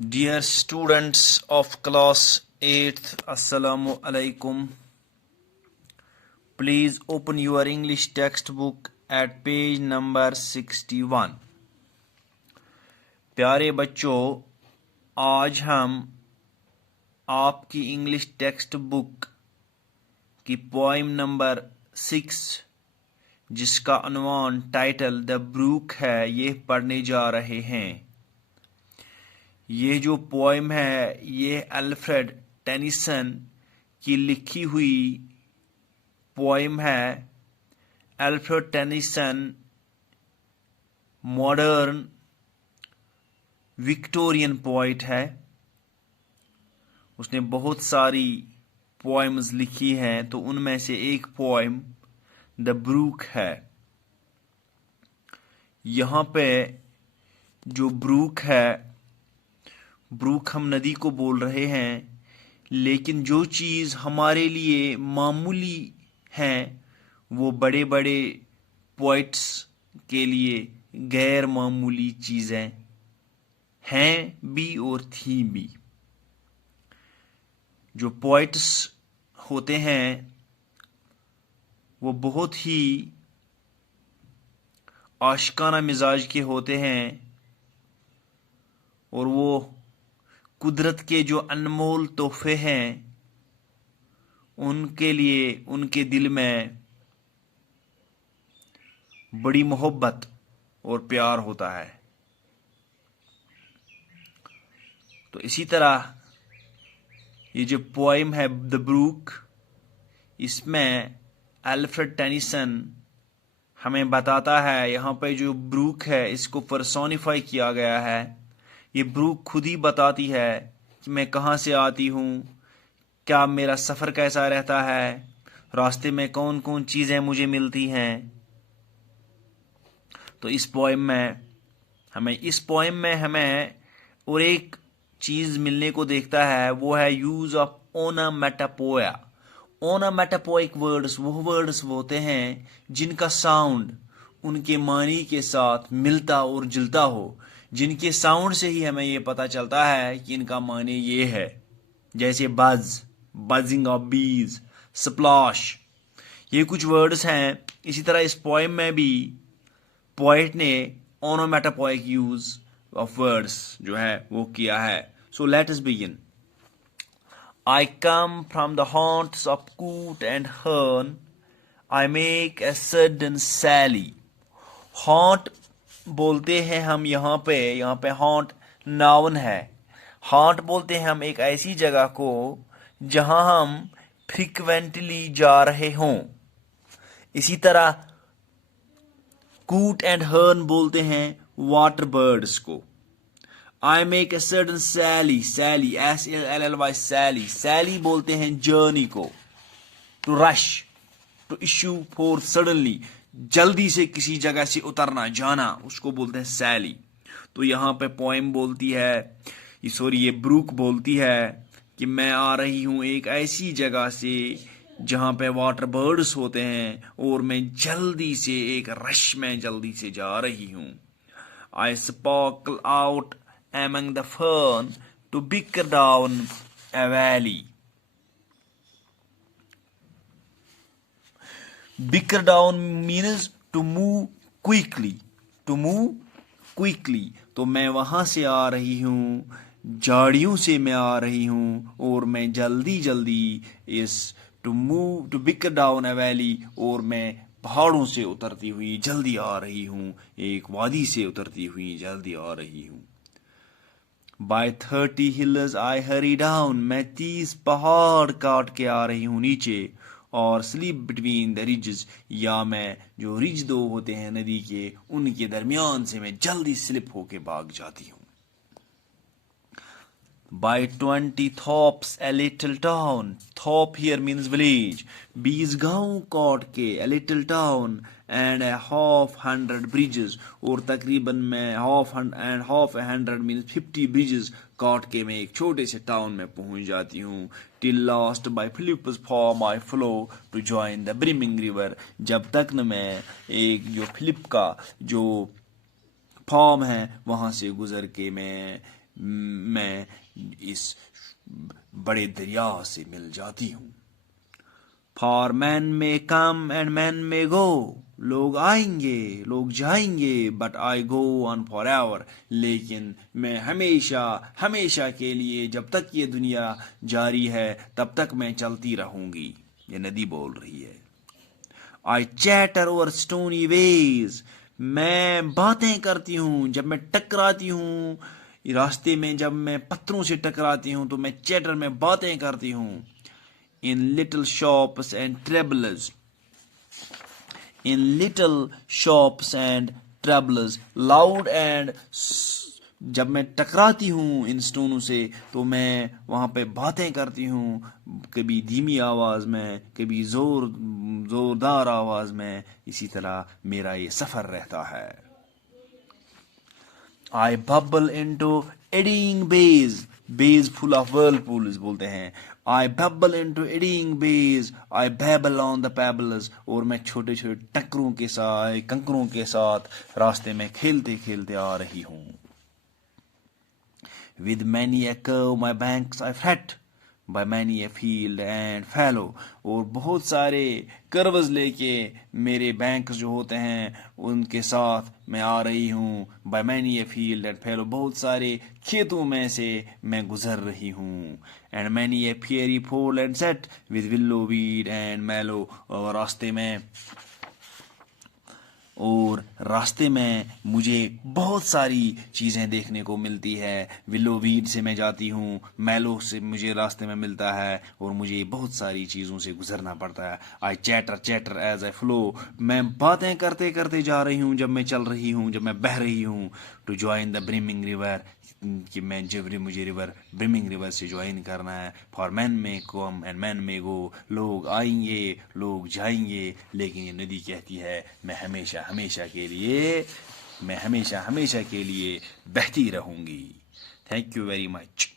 Dear students of class 8th, Assalamu alaikum. Please open your English textbook at page number 61. प्यारे बच्चों, आज हम आपकी इंग्लिश टेक्स्ट बुक की पोइम नंबर 6 जिसका अनवान टाइटल द ब्रूक है ये पढ़ने जा रहे हैं। ये जो पोएम है ये अल्फ्रेड टेनिसन की लिखी हुई पोएम है। Alfred Tennyson modern Victorian poet है। उसने बहुत सारी पोएम्स लिखी हैं, तो उनमें से एक पोएम द ब्रूक है। यहाँ पे जो ब्रूक है, ब्रूक हम नदी को बोल रहे हैं, लेकिन जो चीज़ हमारे लिए मामूली है वो बड़े बड़े पोइट्स के लिए गैर मामूली चीज़ें हैं भी और थी भी। जो पोइट्स होते हैं वो बहुत ही आशिकाना मिजाज के होते हैं और वो कुदरत के जो अनमोल तोहफे हैं उनके लिए उनके दिल में बड़ी मोहब्बत और प्यार होता है। तो इसी तरह ये जो पोएम है द ब्रूक, इसमें अल्फ्रेड टेनिसन हमें बताता है, यहाँ पे जो ब्रूक है इसको पर्सोनिफाई किया गया है। ये ब्रूक खुद ही बताती है कि मैं कहाँ से आती हूँ, क्या मेरा सफ़र कैसा रहता है, रास्ते में कौन कौन चीज़ें मुझे मिलती हैं। तो इस पोएम में हमें और एक चीज़ मिलने को देखता है, वो है यूज़ ऑफ ओनामेटोपोया। ओनामेटोपोइक वर्ड्स वो वर्ड्स होते हैं जिनका साउंड उनके मानी के साथ मिलता और जुलता हो, जिनके साउंड से ही हमें ये पता चलता है कि इनका माने ये है। जैसे बज, बजिंग ऑफ बीज, स्प्लॉश, ये कुछ वर्ड्स हैं। इसी तरह इस पोएम में भी पोएट ने ओनोमेटोपोइक यूज ऑफ वर्ड्स जो है वो किया है। So let us begin. I come from the haunts of coot and hern, I make a sudden sally. Haunt बोलते हैं हम यहाँ पे हॉन्ट नाउन है। हॉन्ट बोलते हैं हम एक ऐसी जगह को जहाँ हम फ्रिक्वेंटली जा रहे हों। इसी तरह कूट एंड हर्न बोलते हैं वाटर बर्ड्स को। I make a sudden sally, sally, S-A-L-L-Y, sally, sally बोलते हैं जर्नी को। To rush, to issue forth suddenly, जल्दी से किसी जगह से उतरना, जाना, उसको बोलते हैं सैली। तो यहाँ पे पोएम बोलती है, ये ब्रूक बोलती है कि मैं आ रही हूँ एक ऐसी जगह से जहाँ पे वाटर बर्ड्स होते हैं और मैं जल्दी से एक रश में जल्दी से जा रही हूँ। I sparkle out among the fern to bicker down a valley. Bicker down means to move quickly. To move quickly. तो मैं वहां से आ रही हूँ, झाड़ियों से मैं आ रही हूँ और मैं जल्दी जल्दी इस to move to bicker down a valley, और मैं पहाड़ों से उतरती हुई जल्दी आ रही हूँ, एक वादी से उतरती हुई जल्दी आ रही हूँ। By 30 hills I hurry down, मैं 30 पहाड़ काट के आ रही हूँ नीचे। और slip between the ridges, या मैं जो रिज दो होते हैं नदी के उनके दरमियान से मैं जल्दी स्लिप होके भाग जाती हूँ। By 20 thops a little town, thorp here means village, 20 गांव काट के a little town and a half 100 bridges, और तकरीबन मैं half a hundred means 50 bridges काट के मैं एक छोटे से टाउन में पहुंच जाती हूँ। Till last by Philippus farm I flow to join the brimming river, जब तक न मैं एक जो फिलिप का जो फार्म है वहां से गुजर के मैं मैं इस बड़े दरिया से मिल जाती हूँ। फॉर मैन में कम एंड मैन में गो, लोग आएंगे लोग जाएंगे, but I go on for ever, लेकिन मैं हमेशा हमेशा के लिए, जब तक ये दुनिया जारी है तब तक मैं चलती रहूंगी। ये नदी बोल रही है। I chatter over stony veg, मैं बातें करती हूँ जब मैं टकराती हूँ रास्ते में, जब मैं पत्थरों से टकराती हूँ तो मैं चैटर में बातें करती हूँ। In little shops and travellers, in little shops and travellers, loud and, जब मैं टकराती हूँ इन स्टोनों से तो मैं वहाँ पे बातें करती हूँ, कभी धीमी आवाज़ में, कभी जोरदार आवाज़ में। इसी तरह मेरा ये सफ़र रहता है। I bubble into eddying bays, bays full of whirlpools बोलते हैं। I bubble into eddying bays, I babble on the pebbles, और मैं छोटे छोटे टकरों के साथ, कंकरों के साथ रास्ते में खेलते खेलते आ रही हूँ। With many a curve my banks I fret, by many a field and fallow, और बहुत सारे कर्व्स लेके मेरे बैंक्स जो होते हैं उनके साथ मैं आ रही हूँ। by many a field and fallow, बहुत सारे खेतों में से मैं गुजर रही हूँ। and many a fiery fold and set with willow weed and mallow, और रास्ते में मुझे बहुत सारी चीज़ें देखने को मिलती है। विलो वीड से मैं जाती हूँ, मैलो से मुझे रास्ते में मिलता है, और मुझे बहुत सारी चीज़ों से गुजरना पड़ता है। I chatter chatter as I flow, मैं बातें करते करते जा रही हूँ जब मैं चल रही हूँ, जब मैं बह रही हूँ। To join the brimming river, कि मैं जब मुझे रिवर ब्रिमिंग रिवर से ज्वाइन करना है। फॉर मैन में कम एंड मैन में गो, लोग आएंगे लोग जाएंगे, लेकिन ये नदी कहती है मैं हमेशा हमेशा के लिए, मैं हमेशा हमेशा के लिए बहती रहूंगी। Thank you very much.